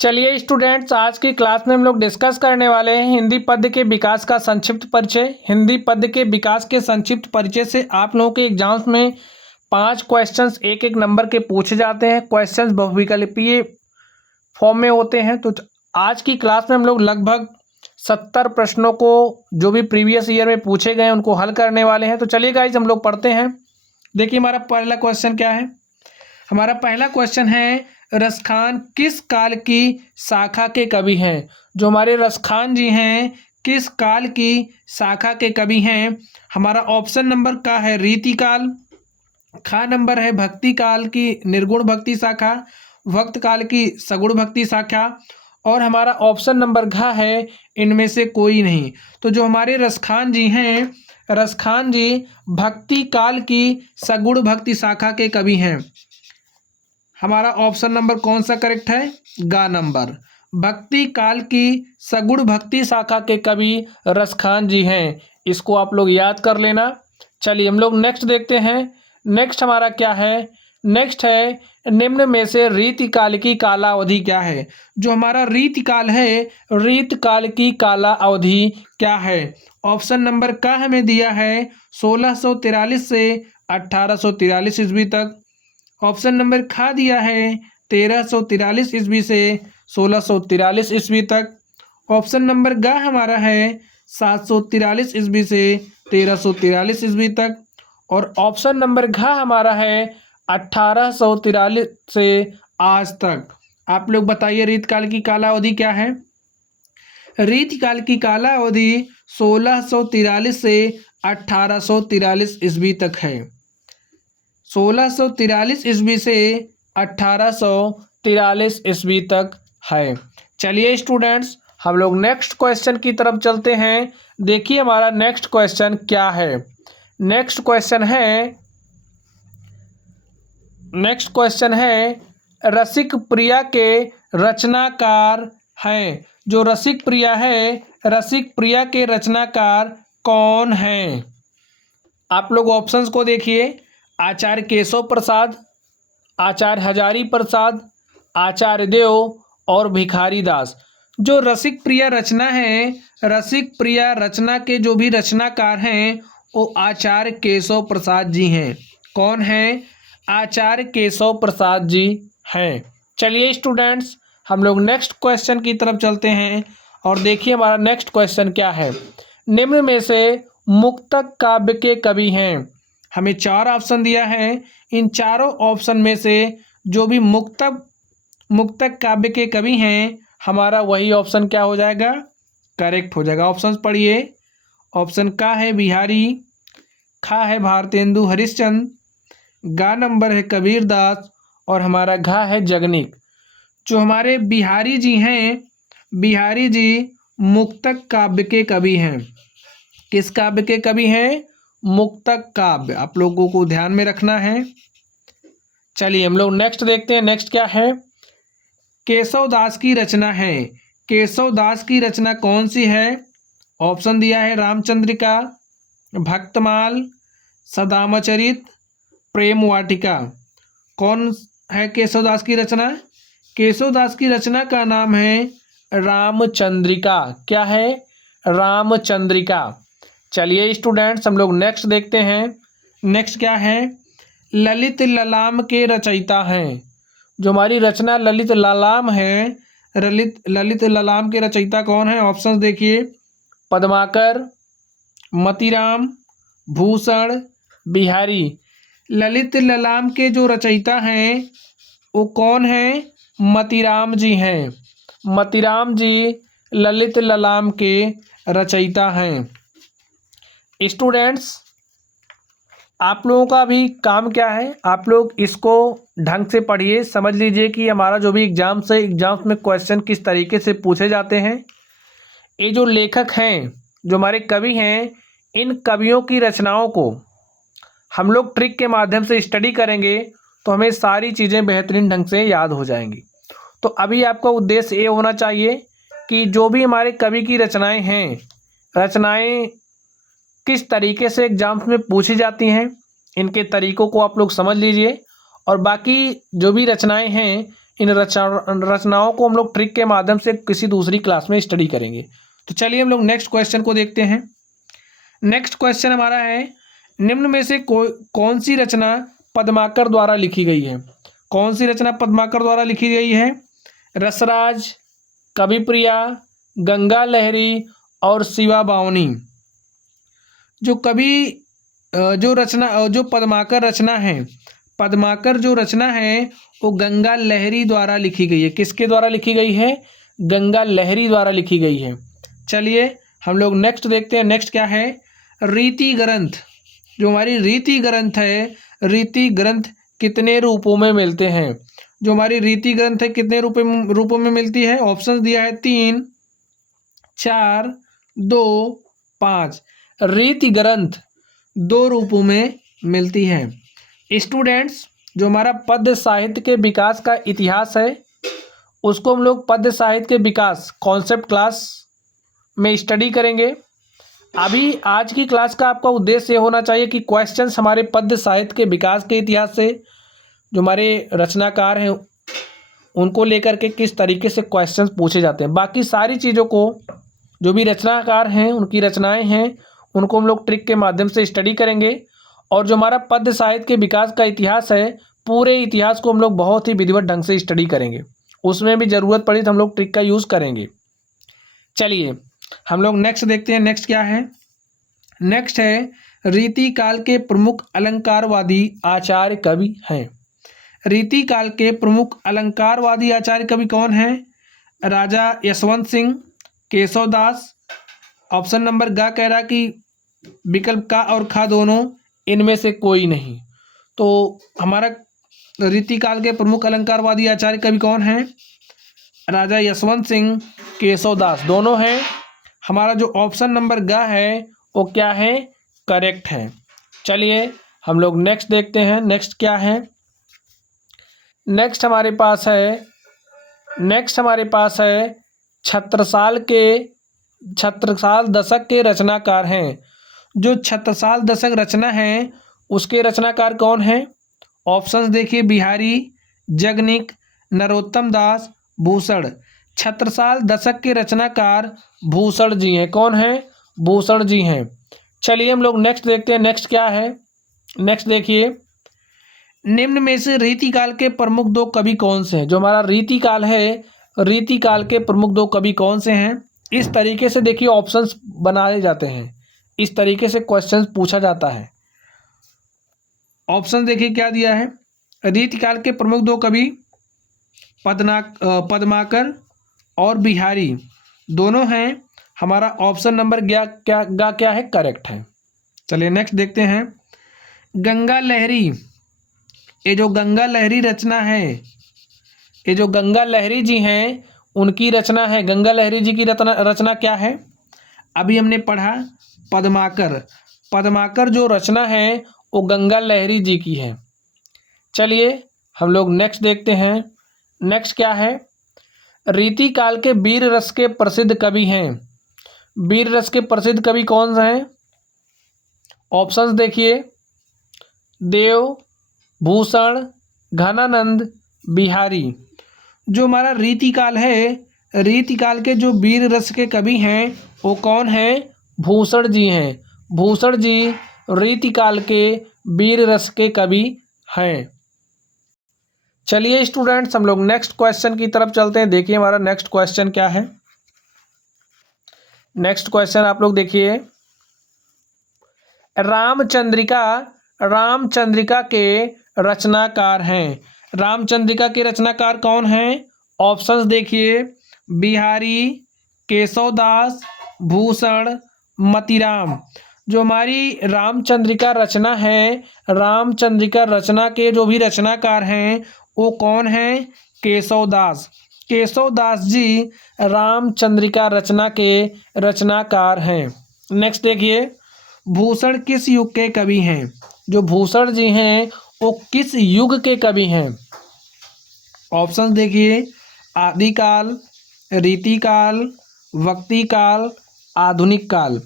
चलिए स्टूडेंट्स, आज की क्लास में हम लोग डिस्कस करने वाले हैं हिंदी पद्य के विकास का संक्षिप्त परिचय। हिंदी पद्य के विकास के संक्षिप्त परिचय से आप लोगों के एग्जाम्स में 5 क्वेश्चंस एक एक नंबर के पूछे जाते हैं। क्वेश्चंस बहुविकल्पीय फॉर्म में होते हैं। तो आज की क्लास में हम लोग लगभग 70 प्रश्नों को जो भी प्रीवियस ईयर में पूछे गए उनको हल करने वाले हैं। तो चलिए गाइज हम लोग पढ़ते हैं। देखिए हमारा पहला क्वेश्चन क्या है। हमारा पहला क्वेश्चन है, रसखान किस काल की शाखा के कवि हैं। जो हमारे रसखान जी हैं किस काल की शाखा के कवि हैं। हमारा ऑप्शन नंबर का है रीति काल, खा नंबर है भक्ति काल की निर्गुण भक्ति शाखा, वक्त काल की सगुण भक्ति शाखा, और हमारा ऑप्शन नंबर घ है इनमें से कोई नहीं। तो जो हमारे रसखान जी हैं, रसखान जी भक्ति काल की सगुण भक्ति शाखा के कवि हैं। हमारा ऑप्शन नंबर कौन सा करेक्ट है, गा नंबर। भक्ति काल की सगुण भक्ति शाखा के कवि रसखान जी हैं। इसको आप लोग याद कर लेना। चलिए हम लोग नेक्स्ट देखते हैं। नेक्स्ट हमारा क्या है, नेक्स्ट है निम्न में से रीतिकाल की काला अवधि क्या है। जो हमारा रीतिकाल है, रीतकाल की काला अवधि क्या है। ऑप्शन नंबर का हमें दिया है 1643 से 1843 ईस्वी तक। ऑप्शन नंबर खा दिया है 1343 ईस्वी से 1643 ईस्वी तक। ऑप्शन नंबर ग हमारा है 743 ईस्वी से 1343 ईस्वी तक। और ऑप्शन नंबर घ हमारा है 1843 से आज तक। आप लोग बताइए रीतकाल की काला अवधि क्या है। रीतकाल की काला अवधि 1643 से 1843 ईस्वी तक है। 1643 ईस्वी से 1843 ईस्वी तक है। चलिए स्टूडेंट्स हम लोग नेक्स्ट क्वेश्चन की तरफ चलते हैं। देखिए हमारा नेक्स्ट क्वेश्चन क्या है। नेक्स्ट क्वेश्चन है रसिक प्रिया के रचनाकार हैं। जो रसिक प्रिया है, रसिक प्रिया के रचनाकार कौन हैं। आप लोग ऑप्शंस को देखिए, आचार्य केशव प्रसाद, आचार्य हजारी प्रसाद, आचार्य देव और भिखारी दास। जो रसिक प्रिया रचना है, रसिक प्रिया रचना के जो भी रचनाकार हैं वो आचार्य केशव प्रसाद जी हैं। कौन हैं, आचार्य केशव प्रसाद जी हैं। चलिए स्टूडेंट्स हम लोग नेक्स्ट क्वेश्चन की तरफ चलते हैं और देखिए हमारा नेक्स्ट क्वेश्चन क्या है। निम्न में से मुक्तक काव्य के कवि हैं। हमें 4 ऑप्शन दिया है। इन चारों ऑप्शन में से जो भी मुक्तक काव्य के कवि हैं हमारा वही ऑप्शन क्या हो जाएगा, करेक्ट हो जाएगा। ऑप्शंस पढ़िए। ऑप्शन का है बिहारी, खा है भारतेंदु हरिश्चंद्र, गा नंबर है कबीर दास और हमारा घा है जगनीक। जो हमारे बिहारी जी हैं, बिहारी जी मुक्तक काव्य के कवि हैं। किस काव्य के कवि हैं, मुक्तक काव्य। आप लोगों को ध्यान में रखना है। चलिए हम लोग नेक्स्ट देखते हैं। नेक्स्ट क्या है, केशव दास की रचना है। केशव दास की रचना कौन सी है। ऑप्शन दिया है रामचंद्रिका, भक्तमाल, सदामचरित, प्रेम वाटिका। कौन है केशव दास की रचना। केशव दास की रचना का नाम है रामचंद्रिका। क्या है, रामचंद्रिका। चलिए स्टूडेंट्स हम लोग नेक्स्ट देखते हैं। नेक्स्ट क्या है, ललित ललाम के रचयिता हैं। जो हमारी रचना ललित ललाम है, ललित ललाम के रचयिता कौन है। ऑप्शंस देखिए, पद्माकर, मतीराम, भूषण, बिहारी। ललित ललाम के जो रचयिता हैं वो कौन है, मतीराम जी हैं। मतीराम जी ललित ललाम के रचयिता हैं। स्टूडेंट्स आप लोगों का भी काम क्या है, आप लोग इसको ढंग से पढ़िए, समझ लीजिए कि हमारा जो भी एग्जाम्स है, एग्जाम्स में क्वेश्चन किस तरीके से पूछे जाते हैं। ये जो लेखक हैं, जो हमारे कवि हैं, इन कवियों की रचनाओं को हम लोग ट्रिक के माध्यम से स्टडी करेंगे तो हमें सारी चीज़ें बेहतरीन ढंग से याद हो जाएंगी। तो अभी आपका उद्देश्य ये होना चाहिए कि जो भी हमारे कवि की रचनाएं हैं, रचनाएं किस तरीके से एग्जाम्स में पूछी जाती हैं, इनके तरीकों को आप लोग समझ लीजिए। और बाकी जो भी रचनाएं हैं इन रचनाओं को हम लोग ट्रिक के माध्यम से किसी दूसरी क्लास में स्टडी करेंगे। तो चलिए हम लोग नेक्स्ट क्वेश्चन को देखते हैं। नेक्स्ट क्वेश्चन हमारा है, निम्न में से कौन सी रचना पद्माकर द्वारा लिखी गई है? कौन सी रचना पद्माकर द्वारा लिखी गई है? रसराज, कविप्रिया, गंगा लहरी और शिवा बावनी। जो पद्माकर रचना है, पद्माकर जो रचना है वो गंगा लहरी द्वारा लिखी गई है। किसके द्वारा लिखी गई है? गंगा लहरी द्वारा लिखी गई है। चलिए हम लोग नेक्स्ट देखते हैं। नेक्स्ट क्या है? रीति ग्रंथ। जो हमारी रीति ग्रंथ है, रीति ग्रंथ कितने रूपों में मिलते हैं? जो हमारी रीति ग्रंथ है कितने रूपों में मिलती है? ऑप्शन दिया है 3, 4, 2, 5। रीति ग्रंथ 2 रूपों में मिलती है। स्टूडेंट्स, जो हमारा पद्य साहित्य के विकास का इतिहास है उसको हम लोग पद्य साहित्य के विकास कॉन्सेप्ट क्लास में स्टडी करेंगे। अभी आज की क्लास का आपका उद्देश्य ये होना चाहिए कि क्वेश्चंस हमारे पद्य साहित्य के विकास के इतिहास से जो हमारे रचनाकार हैं उनको लेकर के किस तरीके से क्वेश्चंस पूछे जाते हैं। बाकी सारी चीज़ों को जो भी रचनाकार हैं उनकी रचनाएं हैं उनको हम लोग ट्रिक के माध्यम से स्टडी करेंगे। और जो हमारा पद्य साहित्य के विकास का इतिहास है, पूरे इतिहास को हम लोग बहुत ही विधिवत ढंग से स्टडी करेंगे। उसमें भी ज़रूरत पड़ी तो हम लोग ट्रिक का यूज़ करेंगे। चलिए हम लोग नेक्स्ट देखते हैं। नेक्स्ट क्या है? नेक्स्ट है, रीति काल के प्रमुख अलंकारवादी आचार्य कवि हैं। रीति काल के प्रमुख अलंकारवादी आचार्य कवि कौन हैं? राजा यशवंत सिंह, केशवदास। ऑप्शन नंबर ग कह रहा कि विकल्प का और खा दोनों इनमें से कोई नहीं। तो हमारा रीति काल के प्रमुख अलंकारवादी आचार्य कवि कौन हैं? राजा यशवंत सिंह, केशवदास, दोनों हैं। हमारा जो ऑप्शन नंबर ग है वो क्या है? करेक्ट है। चलिए हम लोग नेक्स्ट देखते हैं। नेक्स्ट क्या है? नेक्स्ट हमारे पास है छत्रसाल दशक के रचनाकार हैं। जो छत्रसाल दशक रचना है उसके रचनाकार कौन हैं? ऑप्शंस देखिए, बिहारी, जगनिक, नरोत्तम दास, भूषण। छत्रसाल दशक के रचनाकार भूषण जी हैं। कौन हैं? भूषण जी हैं। चलिए हम लोग नेक्स्ट देखते हैं। नेक्स्ट क्या है? नेक्स्ट देखिए, निम्न में से रीतिकाल के प्रमुख 2 कवि कौन से हैं? जो हमारा रीतिकाल है, रीतिकाल के प्रमुख 2 कवि कौन से हैं? इस तरीके से देखिए ऑप्शंस बनाए जाते हैं, इस तरीके से क्वेश्चन पूछा जाता है। ऑप्शन देखिए क्या दिया है? रीतिकाल के प्रमुख 2 कवि पद्माकर और बिहारी दोनों हैं। हमारा ऑप्शन नंबर क्या है? करेक्ट है। चलिए नेक्स्ट देखते हैं। गंगा लहरी, ये जो गंगा लहरी रचना है, ये जो गंगा लहरी जी हैं उनकी रचना है। गंगा लहरी जी की रचना क्या है? अभी हमने पढ़ा पद्माकर जो रचना है वो गंगा लहरी जी की है। चलिए हम लोग नेक्स्ट देखते हैं। नेक्स्ट क्या है? रीति काल के वीर रस के प्रसिद्ध कवि हैं। वीर रस के प्रसिद्ध कवि कौन से हैं? ऑप्शंस देखिए, देव, भूषण, घनानंद, बिहारी। जो हमारा रीतिकाल है, रीतिकाल के जो वीर रस के कवि हैं वो कौन हैं? भूषण जी हैं। भूषण जी रीतिकाल के वीर रस के कवि हैं। चलिए स्टूडेंट्स हम लोग नेक्स्ट क्वेश्चन की तरफ चलते हैं। देखिए हमारा नेक्स्ट क्वेश्चन क्या है? नेक्स्ट क्वेश्चन आप लोग देखिए, रामचंद्रिका के रचनाकार हैं। रामचंद्रिका के रचनाकार कौन हैं? ऑप्शंस देखिए, बिहारी, केशवदास, भूषण, मतीराम। जो हमारी रामचंद्रिका रचना है, रामचंद्रिका रचना के जो भी रचनाकार हैं वो कौन हैं? केशवदास। केशवदास जी रामचंद्रिका रचना के रचनाकार हैं। नेक्स्ट देखिए, भूषण किस युग के कवि हैं? जो भूषण जी हैं वो किस युग के कवि हैं? ऑप्शंस देखिए, आदिकाल, रीतिकाल, वक्तिकाल, आधुनिक काल।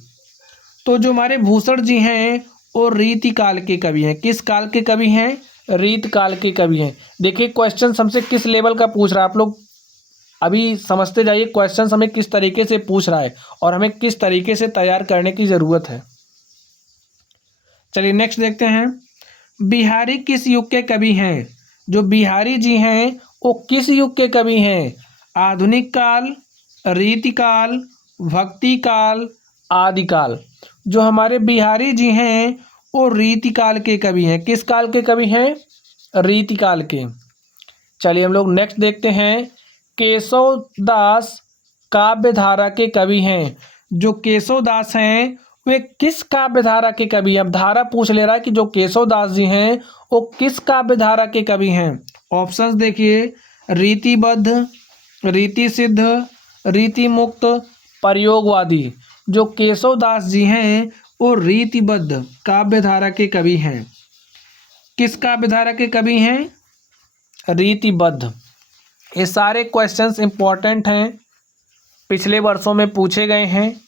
तो जो हमारे भूषण जी हैं वो रीतिकाल के कवि हैं। किस काल के कवि हैं? रीत काल के कवि हैं। देखिए क्वेश्चन हमसे किस लेवल का पूछ रहा है, आप लोग अभी समझते जाइए क्वेश्चन हमें किस तरीके से पूछ रहा है और हमें किस तरीके से तैयार करने की ज़रूरत है। चलिए नेक्स्ट देखते हैं, बिहारी किस युग के कवि हैं? जो बिहारी जी हैं वो किस युग के कवि हैं? आधुनिक काल, रीतिकाल, भक्ति काल, आदिकाल। जो हमारे बिहारी जी हैं वो रीतिकाल के कवि हैं। किस काल के कवि हैं? रीतिकाल के। चलिए हम लोग नेक्स्ट देखते हैं, केशव दास काव्य धारा के कवि हैं। जो केशव दास हैं वे किस काव्य धारा के कवि हैं? अब धारा पूछ ले रहा है कि जो केशव दास जी हैं वो किस काव्य धारा के कवि हैं? ऑप्शंस देखिए, रीतिबद्ध, रीति सिद्ध, रीति मुक्त, प्रयोगवादी। जो केशव दास जी हैं वो रीतिबद्ध काव्य धारा के कवि हैं। किस काव्य धारा के कवि हैं? रीतिबद्ध। ये सारे क्वेश्चंस इंपॉर्टेंट हैं, पिछले वर्षों में पूछे गए हैं।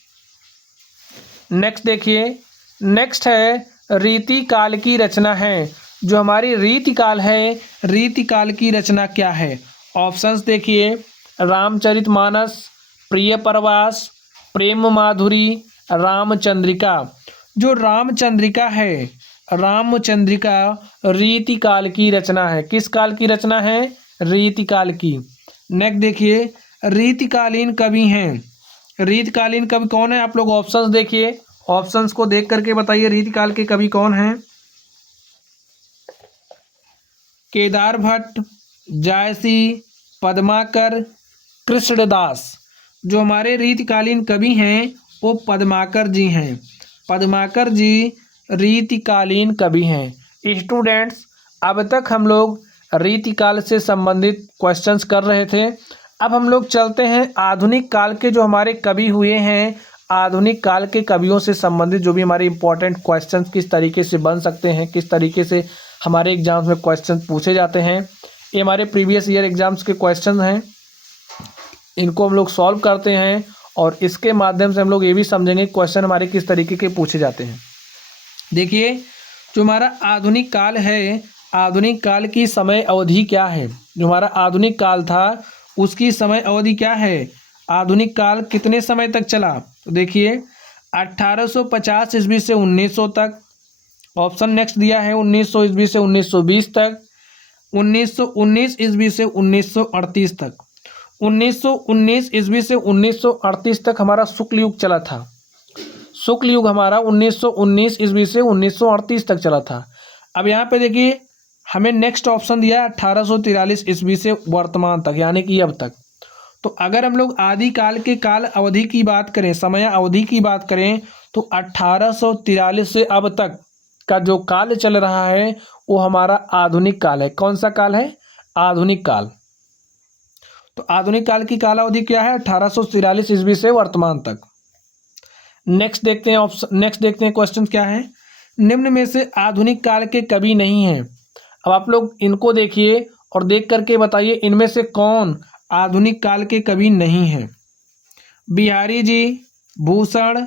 नेक्स्ट देखिए, नेक्स्ट है रीति काल की रचना है। जो हमारी रीति काल है, रीति काल की रचना क्या है? ऑप्शंस देखिए, रामचरितमानस, प्रिय प्रवास, प्रेम माधुरी, रामचंद्रिका। जो रामचंद्रिका है, रामचंद्रिका रीति काल की रचना है। किस काल की रचना है? रीति काल की। नेक्स्ट देखिए, रीतिकालीन कवि हैं। रीतिकालीन कवि कौन है? आप लोग ऑप्शंस देखिए, ऑप्शंस को देख करके बताइए रीतिकाल के कवि कौन हैं? केदार भट्ट, जायसी, पद्माकर, कृष्णदास। जो हमारे रीतिकालीन कवि हैं वो पद्माकर जी हैं। पद्माकर जी रीतिकालीन कवि हैं। स्टूडेंट्स, अब तक हम लोग रीतिकाल से संबंधित क्वेश्चंस कर रहे थे। अब हम लोग चलते हैं आधुनिक काल के जो हमारे कवि हुए हैं, आधुनिक काल के कवियों से संबंधित जो भी हमारे इंपॉर्टेंट क्वेश्चंस किस तरीके से बन सकते हैं, किस तरीके से हमारे एग्जाम्स में क्वेश्चन पूछे जाते हैं। ये हमारे प्रीवियस ईयर एग्जाम्स के क्वेश्चन हैं, इनको हम लोग सॉल्व करते हैं और इसके माध्यम से हम लोग ये भी समझेंगे क्वेश्चन हमारे किस तरीके के पूछे जाते हैं। देखिए, जो हमारा आधुनिक काल है, आधुनिक काल की समय अवधि क्या है? जो हमारा आधुनिक काल था उसकी समय अवधि क्या है? आधुनिक काल कितने समय तक चला? तो देखिए, 1850 ईस्वी से 1900 तक। ऑप्शन नेक्स्ट दिया है 1900 ईस्वी से 1920 तक, 1919 ईस्वी से 1938 तक। 1919 ईस्वी से 1938 तक हमारा शुक्ल युग चला था। शुक्ल युग हमारा 1919 ईस्वी से 1938 तक चला था। अब यहाँ पे देखिए हमें नेक्स्ट ऑप्शन दिया 1843 ईस्वी से वर्तमान तक, यानी कि अब तक। तो अगर हम लोग आदिकाल के काल अवधि की बात करें, समय अवधि की बात करें, तो 1843 से अब तक का जो काल चल रहा है वो हमारा आधुनिक काल है। कौन सा काल है? आधुनिक काल। तो आधुनिक काल की काल अवधि क्या है? 1843 ईस्वी से वर्तमान तक। नेक्स्ट देखते हैं ऑप्शन, नेक्स्ट देखते हैं क्वेश्चन क्या है। निम्न में से आधुनिक काल के कवि नहीं हैं। अब आप लोग इनको देखिए और देख करके बताइए इनमें से कौन आधुनिक काल के कवि नहीं हैं। बिहारी जी, भूषण।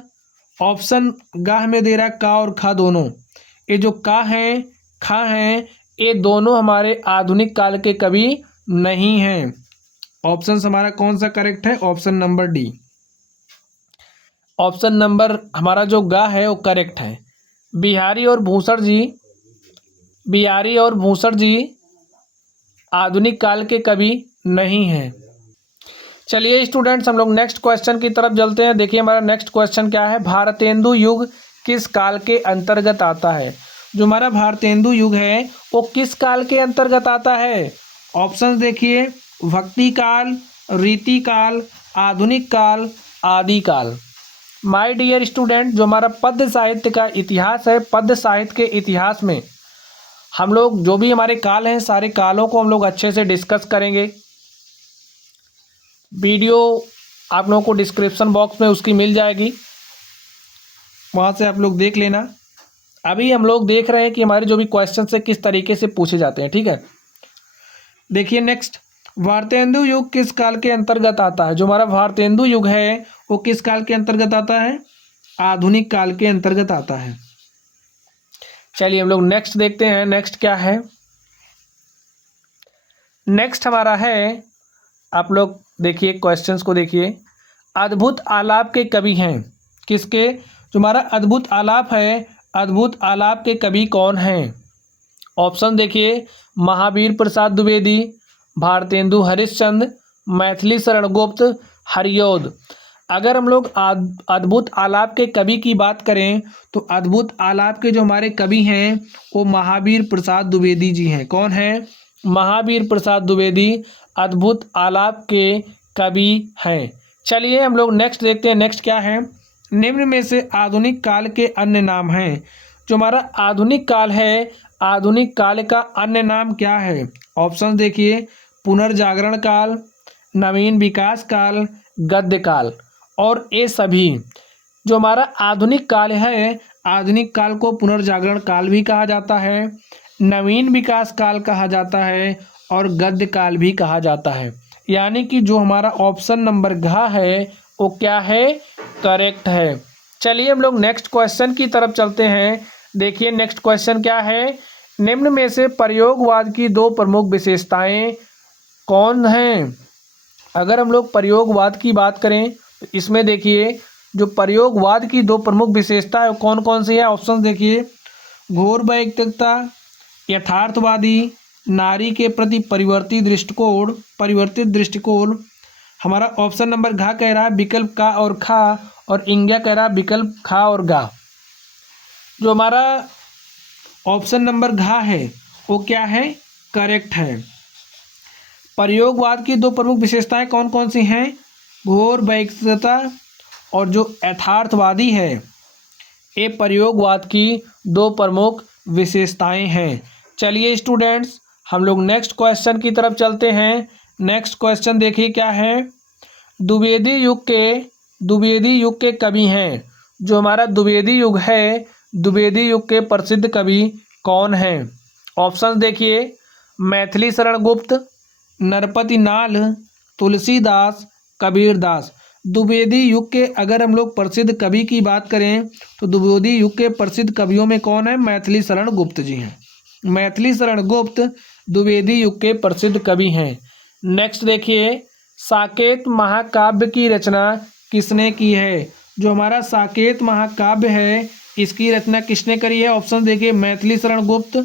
ऑप्शन गाह में दे रहा है का और खा दोनों। ये जो का हैं, खा हैं, ये दोनों हमारे आधुनिक काल के कवि नहीं हैं। ऑप्शन हमारा कौन सा करेक्ट है? Option number D. Option number हमारा जो गा है वो करेक्ट है। बिहारी और भूषण जी, बिहारी और भूषण जी आधुनिक काल के कवि नहीं हैं। चलिए स्टूडेंट्स, हम लोग नेक्स्ट क्वेश्चन की तरफ चलते हैं। देखिए हमारा नेक्स्ट क्वेश्चन क्या है, भारतेंदु युग किस काल के अंतर्गत आता है? जो हमारा भारतेंदु युग है वो किस काल के अंतर्गत आता है? ऑप्शंस देखिए, भक्ति काल, रीति काल, आधुनिक काल, आदि काल। माय डियर स्टूडेंट, जो हमारा पद्य साहित्य का इतिहास है, पद्य साहित्य के इतिहास में हम लोग जो भी हमारे काल हैं सारे कालों को हम लोग अच्छे से डिस्कस करेंगे। वीडियो आप लोगों को डिस्क्रिप्शन बॉक्स में उसकी मिल जाएगी, वहाँ से आप लोग देख लेना। अभी हम लोग देख रहे हैं कि हमारे जो भी क्वेश्चन है किस तरीके से पूछे जाते हैं, ठीक है। देखिए नेक्स्ट, भारतेंदु युग किस काल के अंतर्गत आता है? जो हमारा भारतेंदु युग है वो किस काल के अंतर्गत आता है? आधुनिक काल के अंतर्गत आता है। चलिए हम लोग नेक्स्ट देखते हैं, नेक्स्ट क्या है। नेक्स्ट हमारा है, आप लोग देखिए क्वेश्चंस को देखिए। अद्भुत आलाप के कवि हैं किसके? जो हमारा अद्भुत आलाप है, अद्भुत आलाप के कवि कौन हैं? ऑप्शन देखिए, महावीर प्रसाद द्विवेदी, भारतेंदु हरिश्चंद्र, मैथिली शरण गुप्त, हरिऔध। अगर हम लोग अद्भुत आलाप के कवि की बात करें तो अद्भुत आलाप के जो हमारे कवि हैं वो महावीर प्रसाद द्विवेदी जी हैं। कौन है? महावीर प्रसाद द्विवेदी अद्भुत आलाप के कवि हैं। चलिए हम लोग नेक्स्ट देखते हैं। नेक्स्ट क्या है? निम्न में से आधुनिक काल के अन्य नाम हैं। जो हमारा आधुनिक काल है, आधुनिक काल का अन्य नाम क्या है? ऑप्शन देखिए, पुनर्जागरण काल, नवीन विकास काल, गद्य काल। और ये सभी जो हमारा आधुनिक काल है, आधुनिक काल को पुनर्जागरण काल भी कहा जाता है, नवीन विकास काल कहा जाता है और गद्य काल भी कहा जाता है। यानी कि जो हमारा ऑप्शन नंबर घ है वो क्या है? करेक्ट है। चलिए हम लोग नेक्स्ट क्वेश्चन की तरफ चलते हैं। देखिए नेक्स्ट क्वेश्चन क्या है? निम्न में से प्रयोगवाद की दो प्रमुख विशेषताएं कौन हैं? अगर हम लोग प्रयोगवाद की बात करें तो इसमें देखिए जो प्रयोगवाद की दो प्रमुख विशेषताएं कौन कौन सी है? ऑप्शन देखिए, घोर वैयक्तिकता, यथार्थवादी, नारी के प्रति परिवर्तित दृष्टिकोण। हमारा ऑप्शन नंबर घ कह रहा है विकल्प का और खा, और इंग्या कह रहा है विकल्प खा और गा। जो हमारा ऑप्शन नंबर घ है वो क्या है? करेक्ट है। प्रयोगवाद की दो प्रमुख विशेषताएं कौन कौन सी हैं? घोर वैयक्तिकता और जो यथार्थवादी है, ये प्रयोगवाद की दो प्रमुख विशेषताएं हैं। चलिए स्टूडेंट्स हम लोग नेक्स्ट क्वेश्चन की तरफ चलते हैं। नेक्स्ट क्वेश्चन देखिए क्या है? द्विवेदी युग के कवि हैं। जो हमारा द्विवेदी युग है, द्विवेदी युग के प्रसिद्ध कवि कौन हैं? ऑप्शन देखिए, मैथिली शरण गुप्त, नरपति नाल, तुलसीदास, कबीरदास। द्विवेदी युग के अगर हम लोग प्रसिद्ध कवि की बात करें तो द्विवेदी युग के प्रसिद्ध कवियों में कौन है? मैथिली शरण गुप्त जी हैं। मैथिली शरण गुप्त द्विवेदी युग के प्रसिद्ध कवि हैं। नेक्स्ट देखिए, साकेत महाकाव्य की रचना किसने की है? जो हमारा साकेत महाकाव्य है इसकी रचना किसने करी है? ऑप्शन देखिए, मैथिली शरण गुप्त,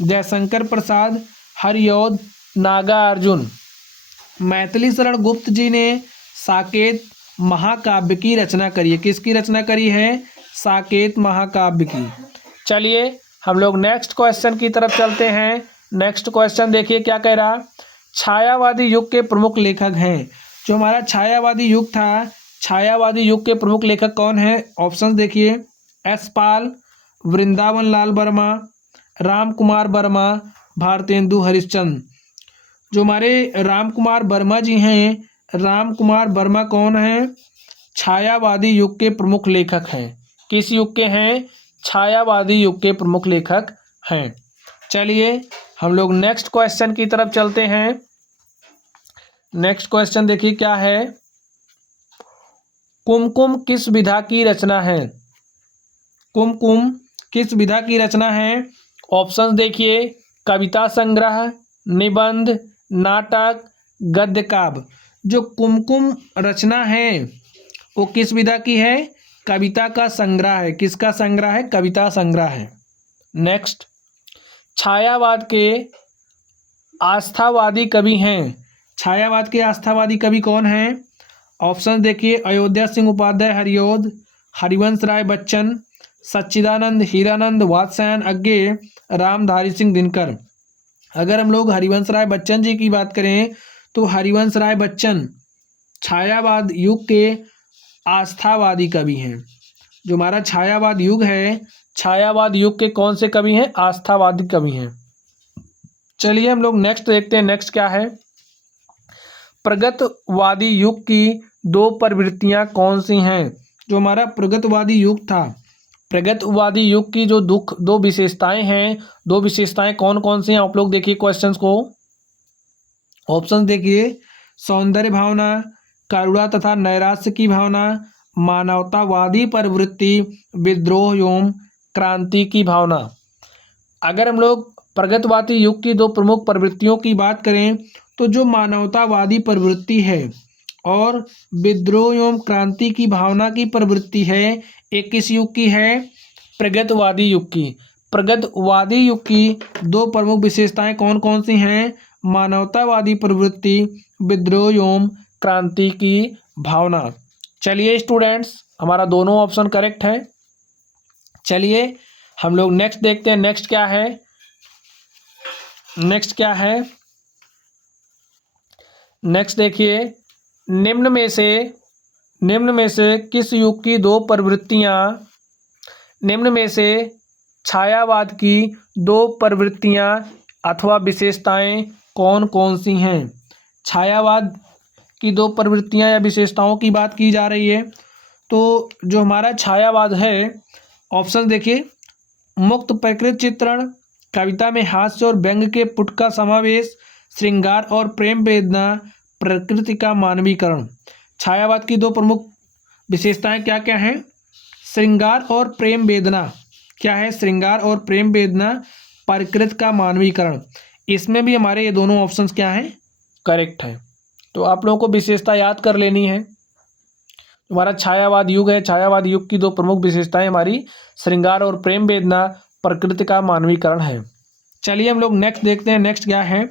जयशंकर प्रसाद, हरिऔध, नागार्जुन। मैथिली शरण गुप्त जी ने साकेत महाकाव्य की रचना करी है। किसकी रचना करी है? साकेत महाकाव्य की। चलिए हम लोग नेक्स्ट क्वेश्चन की तरफ चलते हैं। नेक्स्ट क्वेश्चन देखिए क्या कह रहा? छायावादी युग के प्रमुख लेखक हैं। जो हमारा छायावादी युग था, छायावादी युग के प्रमुख लेखक कौन है? ऑप्शन देखिए, एस पाल, वृंदावन लाल वर्मा, राम कुमार वर्मा, भारतेंदु हरिश्चंद्र। जो हमारे राम कुमार वर्मा जी हैं, राम कुमार वर्मा कौन है? छायावादी युग के प्रमुख लेखक हैं। किस युग के हैं? छायावादी युग के प्रमुख लेखक हैं। चलिए हम लोग नेक्स्ट क्वेश्चन की तरफ चलते हैं। नेक्स्ट क्वेश्चन देखिए क्या है? कुमकुम किस विधा की रचना है? कुमकुम किस विधा की रचना है? ऑप्शन देखिए, कविता संग्रह, निबंध, नाटक, गद्य काव्य। जो कुमकुम रचना है वो किस विधा की है? कविता का संग्रह है। किसका संग्रह है? कविता संग्रह है। नेक्स्ट, छायावाद के आस्थावादी कवि हैं। छायावाद के आस्थावादी कवि कौन हैं? ऑप्शन देखिए, अयोध्या सिंह उपाध्याय हरिऔध, हरिवंश राय बच्चन, सच्चिदानंद हीरानंद वात्स्यायन अज्ञे, रामधारी सिंह दिनकर। अगर हम लोग हरिवंश राय बच्चन जी की बात करें तो हरिवंश राय बच्चन छायावाद युग के आस्थावादी कवि हैं। जो हमारा छायावाद युग है, छायावाद युग के कौन से कवि हैं? आस्थावादी कवि हैं। चलिए हम लोग नेक्स्ट देखते हैं। नेक्स्ट क्या है? प्रगतवादी युग की दो प्रवृत्तियां कौन सी हैं? जो हमारा प्रगतवादी युग था, प्रगतवादी युग की जो दो विशेषताएं हैं, दो विशेषताएं कौन कौन सी हैं? आप लोग देखिए क्वेश्चंस को। ऑप्शन देखिए, सौंदर्य भावना, करुणा तथा नैराश्य की भावना, मानवतावादी प्रवृत्ति, विद्रोह एवं क्रांति की भावना। अगर हम लोग प्रगतवादी युग की दो प्रमुख प्रवृत्तियों की बात करें तो जो मानवतावादी प्रवृत्ति है और विद्रोह एवं क्रांति की भावना की प्रवृत्ति है, एक किस युग की है? प्रगतवादी युग की। प्रगतवादी युग की दो प्रमुख विशेषताएं कौन कौन सी हैं? मानवतावादी प्रवृत्ति, विद्रोह एवं क्रांति की भावना। चलिए स्टूडेंट्स, हमारा दोनों ऑप्शन करेक्ट है। चलिए हम लोग नेक्स्ट देखते हैं। नेक्स्ट क्या है? नेक्स्ट क्या है? नेक्स्ट देखिए, निम्न में से किस युग की दो प्रवृत्तियां, निम्न में से छायावाद की दो प्रवृत्तियां अथवा विशेषताएं कौन कौन सी हैं? छायावाद की दो प्रवृत्तियां या विशेषताओं की बात की जा रही है। तो जो हमारा छायावाद है, ऑप्शन देखिए, मुक्त प्रकृति चित्रण, कविता में हास्य और व्यंग के पुट का समावेश, श्रृंगार और प्रेम वेदना, प्रकृति का मानवीकरण। छायावाद की दो प्रमुख विशेषताएं क्या क्या हैं? श्रृंगार और प्रेम वेदना। क्या है? श्रृंगार और प्रेम वेदना, प्रकृति का मानवीकरण। इसमें भी हमारे ये दोनों ऑप्शंस क्या हैं? करेक्ट है। तो आप लोगों को विशेषता याद कर लेनी है। हमारा छायावाद युग है, छायावाद युग की दो प्रमुख विशेषताएं हमारी श्रृंगार और प्रेम वेदना, प्रकृति का मानवीकरण है। चलिए हम लोग नेक्स्ट देखते हैं। नेक्स्ट क्या है?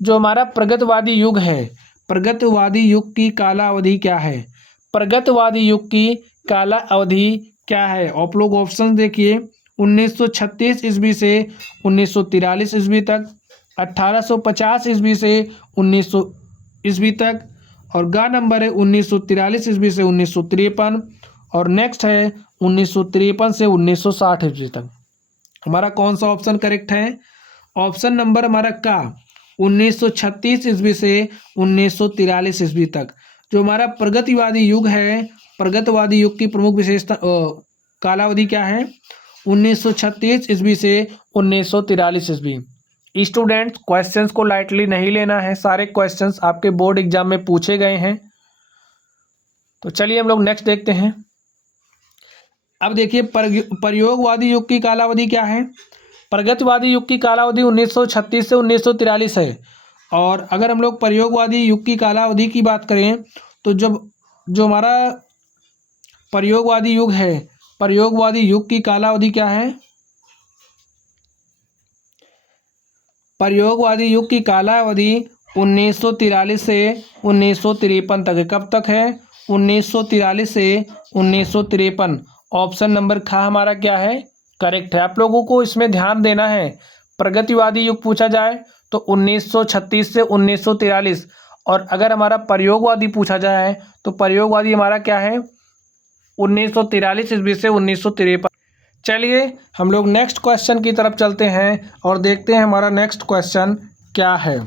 जो हमारा प्रगतवादी युग है, प्रगतवादी युग की काला अवधि क्या है? प्रगतवादी युग की काला अवधि क्या है? आप लोग ऑप्शन देखिए, 1936 ईस्वी से 1943 ईस्वी तक, 1850 ईस्वी से 1900 ईस्वी तक, और गा नंबर है 1943 ईस्वी से 1953, और नेक्स्ट है 1953 से 1960 ईस्वी तक। हमारा कौन सा ऑप्शन करेक्ट है? ऑप्शन नंबर हमारा का 1936 ईस्वी से 1943 ईस्वी तक। जो हमारा प्रगतिवादी युग है, प्रगतवादी युग की प्रमुख विशेषता कालावधि क्या है? 1936 ईस्वी से 1943 ईस्वी। स्टूडेंट्स, क्वेश्चंस को लाइटली नहीं लेना है, सारे क्वेश्चंस आपके बोर्ड एग्जाम में पूछे गए हैं। तो चलिए हम लोग नेक्स्ट देखते हैं। अब देखिए, प्रयोगवादी युग की कालावधि क्या है? प्रगतिवादी युग की कालावधि 1936 से 1943 है। और अगर हम लोग प्रयोगवादी युग की कालावधि की बात करें, तो जब जो हमारा प्रयोगवादी युग है, प्रयोगवादी युग की कालावधि क्या है? प्रयोगवादी युग की कालावधि 1943 से 1953 तक है। कब तक है? 1943 से 1953। ऑप्शन नंबर खा हमारा क्या है? करेक्ट है। आप लोगों को इसमें ध्यान देना है, प्रगतिवादी युग पूछा जाए तो 1936 से 1943, और अगर हमारा प्रयोगवादी पूछा जाए तो प्रयोगवादी हमारा क्या है? 1943 ईस्वी से 1953। चलिए हम लोग नेक्स्ट क्वेश्चन की तरफ चलते हैं और देखते हैं हमारा नेक्स्ट क्वेश्चन क्या है।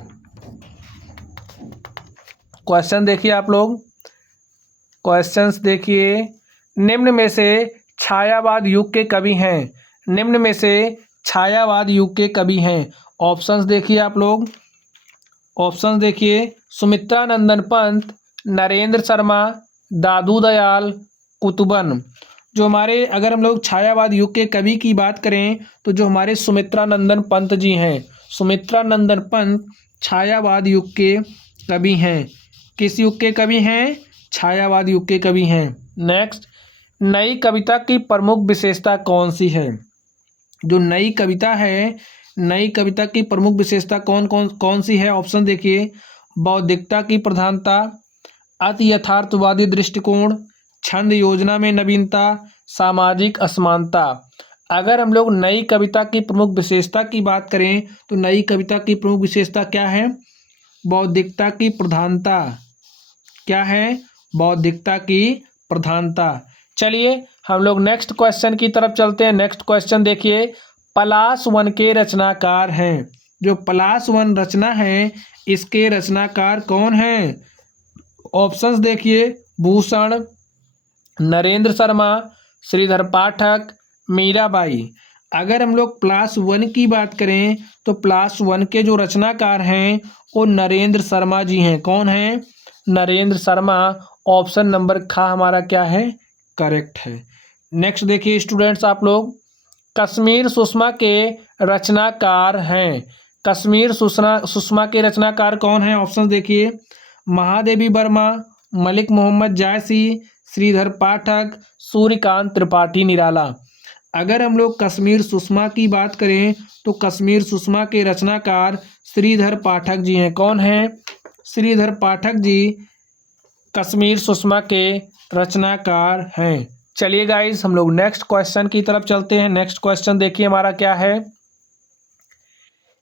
क्वेश्चन देखिए आप लोग, क्वेश्चंस देखिए, निम्न में से छायावाद युग के कवि हैं, निम्न में से छायावाद युग के कवि हैं। ऑप्शंस देखिए आप लोग, ऑप्शंस देखिए, सुमित्रा नंदन पंत, नरेंद्र शर्मा, दादू दयाल, कुतुबन। जो हमारे, अगर हम लोग छायावाद युग के कवि की बात करें तो जो हमारे सुमित्रा नंदन पंत जी हैं, सुमित्रा नंदन पंत छायावाद युग के कवि हैं। किस युग के कवि हैं? छायावाद युग के कवि हैं। नेक्स्ट, नई कविता की प्रमुख विशेषता कौन सी है? जो नई कविता है, नई कविता की प्रमुख विशेषता कौन सी है? ऑप्शन देखिए, बौद्धिकता की प्रधानता, अति यथार्थवादी दृष्टिकोण, छंद योजना में नवीनता, सामाजिक असमानता। अगर हम लोग नई कविता की प्रमुख विशेषता की बात करें तो नई कविता की प्रमुख विशेषता क्या है? बौद्धिकता की प्रधानता। क्या है? बौद्धिकता की प्रधानता। चलिए हम लोग नेक्स्ट क्वेश्चन की तरफ चलते हैं। नेक्स्ट क्वेश्चन देखिए, पलाश वन के रचनाकार हैं। जो पलाश वन रचना है, इसके रचनाकार कौन हैं? ऑप्शंस देखिए, भूषण, नरेंद्र शर्मा, श्रीधर पाठक, मीराबाई। अगर हम लोग प्लास वन की बात करें तो प्लास वन के जो रचनाकार हैं वो नरेंद्र शर्मा जी हैं। कौन हैं? नरेंद्र शर्मा। ऑप्शन नंबर खा हमारा क्या है? करेक्ट है। नेक्स्ट देखिए स्टूडेंट्स आप लोग, कश्मीर सुषमा के रचनाकार हैं। कश्मीर सुषमा के रचनाकार कौन है? ऑप्शन देखिए, महादेवी वर्मा, मलिक मोहम्मद जायसी, श्रीधर पाठक, सूर्यकांत त्रिपाठी निराला। अगर हम लोग कश्मीर सुषमा की बात करें तो कश्मीर सुषमा के रचनाकार श्रीधर पाठक जी हैं। कौन हैं? श्रीधर पाठक जी कश्मीर सुषमा के रचनाकार हैं। चलिए गाइस, हम लोग नेक्स्ट क्वेश्चन की तरफ चलते हैं। नेक्स्ट क्वेश्चन देखिए हमारा क्या है।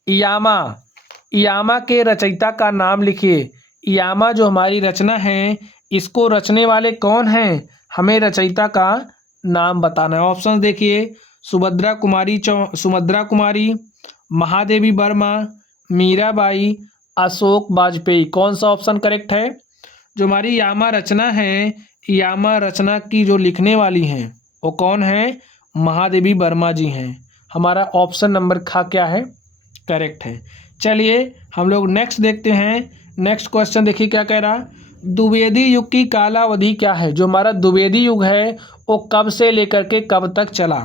इयामा के रचयिता का नाम लिखिए। इयामा जो हमारी रचना है, इसको रचने वाले कौन हैं? हमें रचयिता का नाम बताना है। ऑप्शन देखिए, सुभद्रा कुमारी, महादेवी वर्मा, मीराबाई, अशोक वाजपेयी। कौन सा ऑप्शन करेक्ट है? जो हमारी यामा रचना है, यामा रचना की जो लिखने वाली हैं वो कौन है? महादेवी वर्मा जी हैं। हमारा ऑप्शन नंबर ख क्या है? करेक्ट है। चलिए हम लोग नेक्स्ट देखते हैं। नेक्स्ट क्वेश्चन देखिए क्या कह रहा। द्विवेदी युग की कालावधि क्या है? जो हमारा द्विवेदी युग है वो कब से लेकर के कब तक चला?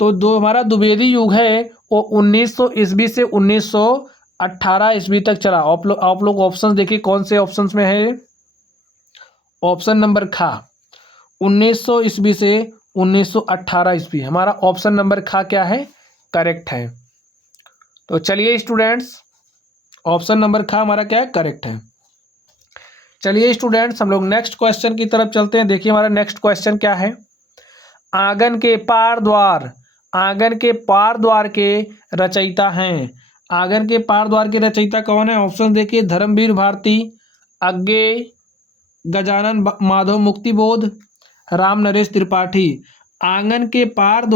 तो जो हमारा द्विवेदी युग है वो 1900 ईस्वी से 1918 ईस्वी तक चला। आप लोग ऑप्शन देखिए कौन से ऑप्शन में है। ऑप्शन नंबर ख 1900 ईस्वी से 1918 ईस्वी। हमारा ऑप्शन नंबर ख क्या है? करेक्ट है। तो चलिए स्टूडेंट्स, ऑप्शन नंबर ख हमारा क्या है? करेक्ट है। चलिए स्टूडेंट्स, हम लोग नेक्स्ट क्वेश्चन की तरफ चलते हैं। देखिए हमारा नेक्स्ट क्वेश्चन क्या है। आंगन के पार द्वार के रचयिता हैं। आंगन के पार द्वार के रचयिता कौन है? ऑप्शन देखिए, धर्मवीर भारती, अज्ञे गजानन माधव मुक्तिबोध, राम नरेश त्रिपाठी। आंगन के पार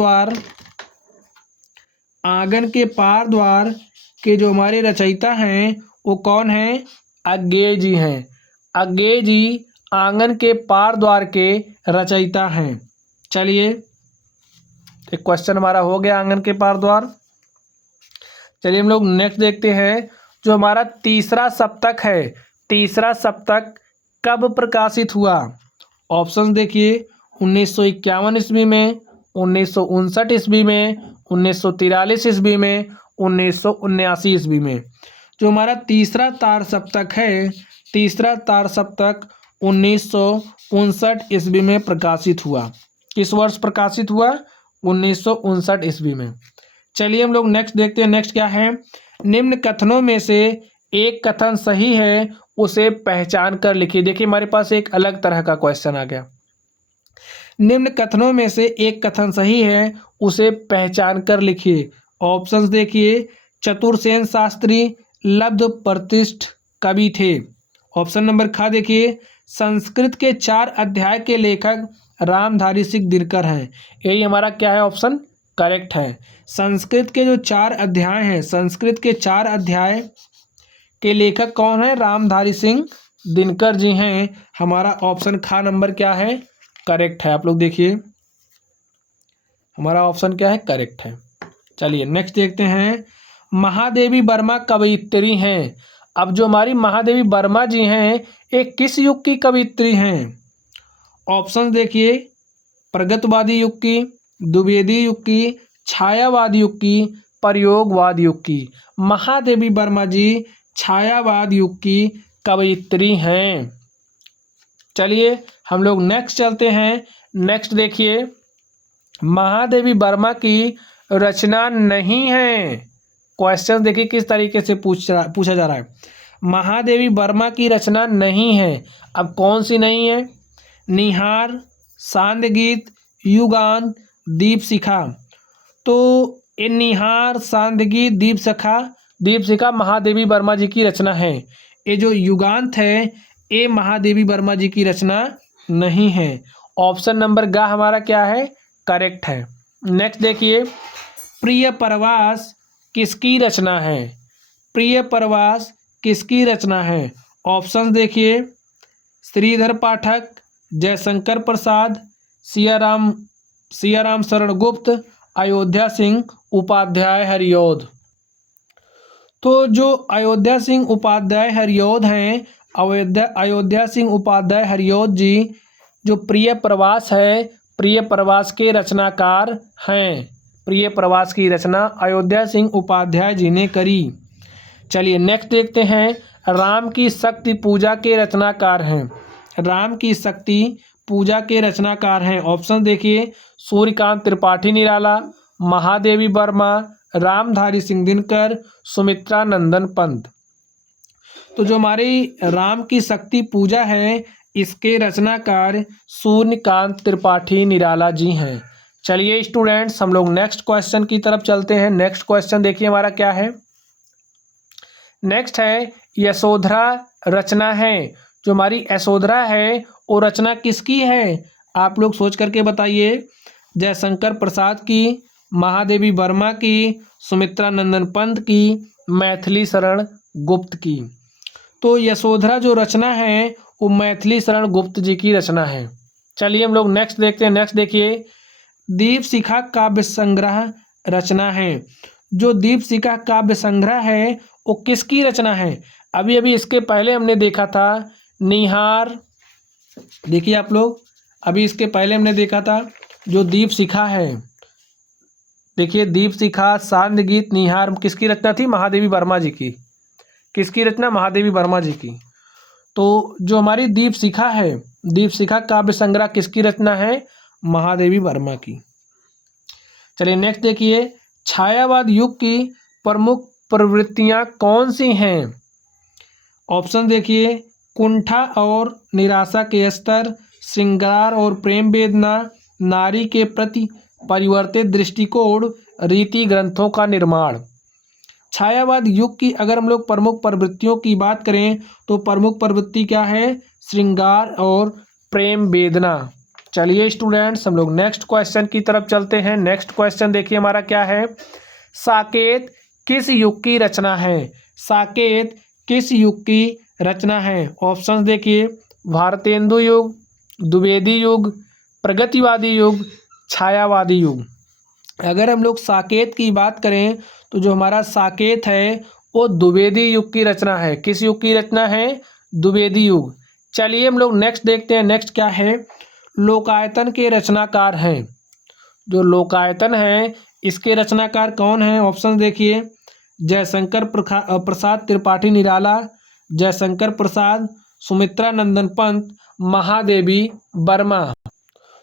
द्वार के जो हमारे रचयिता हैं वो कौन है? अज्ञे जी हैं। अज्ञे जी आंगन के पार द्वार के रचयिता हैं। चलिए एक क्वेश्चन हमारा हो गया आंगन के पार द्वार। चलिए हम लोग नेक्स्ट देखते हैं। जो हमारा तीसरा सप्तक है, तीसरा सप्तक कब प्रकाशित हुआ? ऑप्शन देखिए, 1951 ईस्वी में, 1959 ईस्वी में, 1943 ईस्वी में, 1979 ईस्वी में। जो हमारा तीसरा तार सप्तक है, तीसरा तार सप्तक 1959 ईस्वी में प्रकाशित हुआ। किस वर्ष प्रकाशित हुआ? 1959 ईस्वी में। चलिए हम लोग नेक्स्ट देखते हैं। नेक्स्ट क्या है। निम्न कथनों में से एक कथन सही है, उसे पहचान कर लिखिए। देखिए हमारे पास एक अलग तरह का क्वेश्चन आ गया। निम्न कथनों में से एक कथन सही है, उसे पहचान कर लिखिए। ऑप्शंस देखिए, चतुर्सेन शास्त्री लब्ध प्रतिष्ठ कवि थे। ऑप्शन नंबर ख देखिए, संस्कृत के 4 अध्याय के लेखक रामधारी सिंह दिनकर हैं। यही हमारा क्या है? ऑप्शन करेक्ट है। संस्कृत के जो 4 अध्याय हैं, संस्कृत के 4 अध्याय के लेखक कौन है? रामधारी सिंह दिनकर जी हैं। हमारा ऑप्शन ख नंबर क्या है? करेक्ट है। आप लोग देखिए हमारा ऑप्शन क्या है? करेक्ट है। चलिए नेक्स्ट देखते हैं। महादेवी वर्मा कवयित्री हैं। अब जो हमारी महादेवी वर्मा जी हैं ये किस युग की कवयित्री हैं? ऑप्शन देखिए, प्रगतवादी युग की, द्विवेदी युग की, छायावाद युग की, प्रयोगवाद युग की। महादेवी वर्मा जी छायावाद युग की कवयित्री हैं। चलिए हम लोग नेक्स्ट चलते हैं। नेक्स्ट देखिए, महादेवी वर्मा की रचना नहीं है। क्वेश्चन देखिए किस तरीके से पूछा जा रहा है। महादेवी वर्मा की रचना नहीं है। अब कौन सी नहीं है? निहार, सांध्य गीत, युगान, दीपशिखा। तो ये निहार, सांध्य गीत, दीपशिखा महादेवी वर्मा जी की रचना है। ये जो युगांत है ये महादेवी वर्मा जी की रचना नहीं है। ऑप्शन नंबर ग हमारा क्या है? करेक्ट है। नेक्स्ट देखिए, प्रिय प्रवास किसकी रचना है? प्रिय प्रवास किसकी रचना है? ऑप्शन देखिए, श्रीधर पाठक, जयशंकर प्रसाद, सियाराम शरण गुप्त, अयोध्या सिंह उपाध्याय हरिऔध। तो जो अयोध्या सिंह उपाध्याय हरिऔध हैं, अयोध्या सिंह उपाध्याय हरिऔध जी जो प्रिय प्रवास है, प्रिय प्रवास के रचनाकार हैं। प्रिय प्रवास की रचना अयोध्या सिंह उपाध्याय जी ने करी। चलिए नेक्स्ट देखते हैं, राम की शक्ति पूजा के रचनाकार हैं। राम की शक्ति पूजा के रचनाकार हैं। ऑप्शन देखिए, सूर्यकांत त्रिपाठी निराला, महादेवी वर्मा, रामधारी सिंह दिनकर, सुमित्रा नंदन पंत। तो जो हमारी राम की शक्ति पूजा है इसके रचनाकार सूर्यकांत त्रिपाठी निराला जी हैं। चलिए स्टूडेंट्स हम लोग नेक्स्ट क्वेश्चन की तरफ चलते हैं। नेक्स्ट क्वेश्चन देखिए हमारा क्या है। नेक्स्ट है यशोधरा रचना है। जो हमारी यशोधरा है वो रचना किसकी है, आप लोग सोच करके बताइए। जयशंकर प्रसाद की, महादेवी वर्मा की, सुमित्रा नंदन पंत की, मैथिली शरण गुप्त की। तो यशोधरा जो रचना है वो मैथिली शरण गुप्त जी की रचना है। चलिए हम लोग नेक्स्ट देखते हैं। नेक्स्ट देखिए, दीपशिखा काव्य संग्रह रचना है। जो दीपशिखा काव्य संग्रह है वो किसकी रचना है। अभी अभी इसके पहले हमने देखा था निहार, देखिए आप लोग, अभी इसके पहले हमने देखा था जो दीपशिखा है, देखिए दीपशिखा, सांध्य गीत, निहार किसकी रचना थी, महादेवी वर्मा जी की। किसकी रचना, महादेवी वर्मा जी की। तो जो हमारी दीपशिखा है, दीपशिखा काव्य संग्रह किसकी रचना है, महादेवी वर्मा की। चलिए नेक्स्ट देखिए, छायावाद युग की प्रमुख प्रवृत्तियां कौन सी हैं। ऑप्शन देखिए, कुंठा और निराशा के स्तर, श्रृंगार और प्रेम वेदना, नारी के प्रति परिवर्तित दृष्टिकोण, रीति ग्रंथों का निर्माण। छायावाद युग की अगर हम लोग प्रमुख प्रवृत्तियों की बात करें तो प्रमुख प्रवृत्ति क्या है, श्रृंगार और प्रेम वेदना। चलिए स्टूडेंट्स हम लोग नेक्स्ट क्वेश्चन की तरफ चलते हैं। नेक्स्ट क्वेश्चन देखिए हमारा क्या है, साकेत किस युग की रचना है। साकेत किस युग की रचना है। ऑप्शंस देखिए, भारतेंदु युग, द्विवेदी युग, प्रगतिवादी युग, छायावादी युग। अगर हम लोग साकेत की बात करें तो जो हमारा साकेत है वो द्विवेदी युग की रचना है। किस युग की रचना है, द्विवेदी युग। चलिए हम लोग नेक्स्ट देखते हैं। नेक्स्ट क्या है, लोकायतन के रचनाकार हैं। जो लोकायतन है इसके रचनाकार कौन हैं। ऑप्शन देखिए, जयशंकर प्रसाद त्रिपाठी निराला, जयशंकर प्रसाद, सुमित्रा नंदन पंत, महादेवी वर्मा।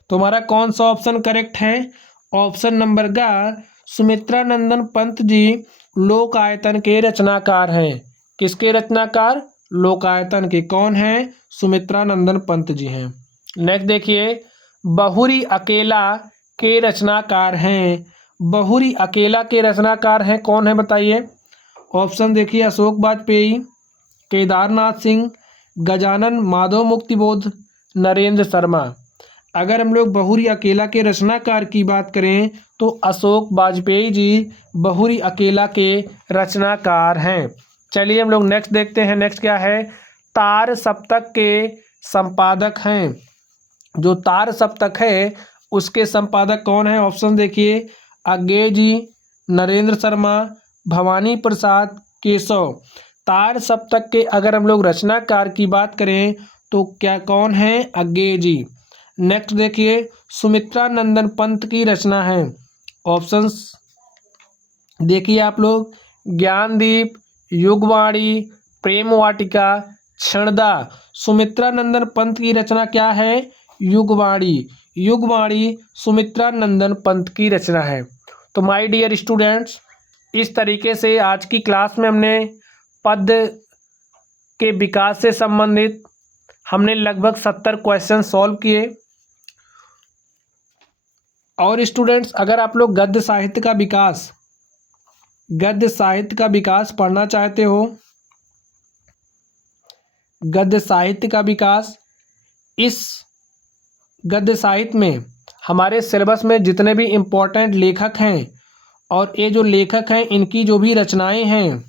तुम्हारा कौन सा ऑप्शन करेक्ट है, ऑप्शन नंबर का सुमित्रा नंदन पंत जी लोकायतन के रचनाकार हैं। किसके रचनाकार, लोकायतन के। कौन हैं, सुमित्रा नंदन पंत जी हैं। नेक्स्ट देखिए, बहुरी अकेला के रचनाकार हैं। बहुरी अकेला के रचनाकार हैं कौन है बताइए। ऑप्शन देखिए, अशोक वाजपेयी, केदारनाथ सिंह, गजानन माधव मुक्तिबोध, नरेंद्र शर्मा। अगर हम लोग बहुरी अकेला के रचनाकार की बात करें तो अशोक वाजपेयी जी बहुरी अकेला के रचनाकार हैं। चलिए हम लोग नेक्स्ट देखते हैं। नेक्स्ट क्या है, तार सप्तक के संपादक हैं। जो तार सप्तक है उसके संपादक कौन है। ऑप्शन देखिए, अज्ञेय जी, नरेंद्र शर्मा, भवानी प्रसाद, केशव। तार सप्तक के अगर हम लोग रचनाकार की बात करें तो क्या कौन है, अज्ञेय जी। नेक्स्ट देखिए, सुमित्रा नंदन पंत की रचना है। ऑप्शंस देखिए आप लोग, ज्ञानदीप, युगवाणी, प्रेम वाटिका, क्षणदा। सुमित्रा नंदन पंत की रचना क्या है, युगवाणी। युगवाणी सुमित्रा नंदन पंत की रचना है। तो माय डियर स्टूडेंट्स, इस तरीके से आज की क्लास में हमने पद के विकास से संबंधित हमने लगभग 70 क्वेश्चन सॉल्व किए। और स्टूडेंट्स अगर आप लोग गद्य साहित्य का विकास पढ़ना चाहते हो, गद्य साहित्य का विकास, इस गद्य साहित्य में हमारे सिलेबस में जितने भी इम्पोर्टेंट लेखक हैं और ये जो लेखक हैं इनकी जो भी रचनाएं हैं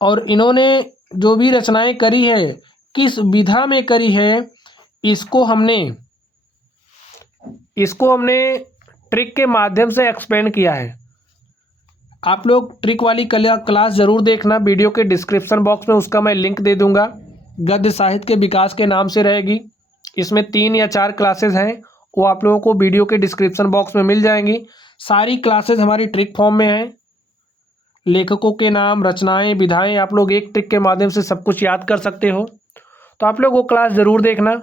और इन्होंने जो भी रचनाएं करी है किस विधा में करी है, इसको हमने ट्रिक के माध्यम से एक्सप्लेन किया है। आप लोग ट्रिक वाली क्लास ज़रूर देखना, वीडियो के डिस्क्रिप्शन बॉक्स में उसका मैं लिंक दे दूंगा। गद्य साहित्य के विकास के नाम से रहेगी। इसमें 3 या 4 क्लासेस हैं, वो आप लोगों को वीडियो के डिस्क्रिप्शन बॉक्स में मिल जाएंगी। सारी क्लासेस हमारी ट्रिक फॉर्म में हैं। लेखकों के नाम, रचनाएं, विधाएं आप लोग एक ट्रिक के माध्यम से सब कुछ याद कर सकते हो। तो आप लोग वो क्लास ज़रूर देखना।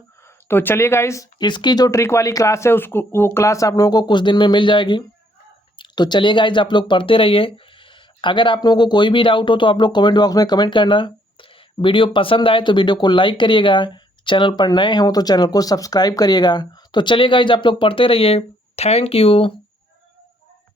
तो चलिए गाइस, इसकी जो ट्रिक वाली क्लास है उसको, वो क्लास आप लोगों को कुछ दिन में मिल जाएगी। तो चलिए गाइस, आप लोग पढ़ते रहिए। अगर आप लोगों को कोई भी डाउट हो तो आप लोग कमेंट बॉक्स में कमेंट करना। वीडियो पसंद आए तो वीडियो को लाइक करिएगा। चैनल पर नए हो तो चैनल को सब्सक्राइब करिएगा। तो चलिए गाइस, आप लोग पढ़ते रहिए। Thank you.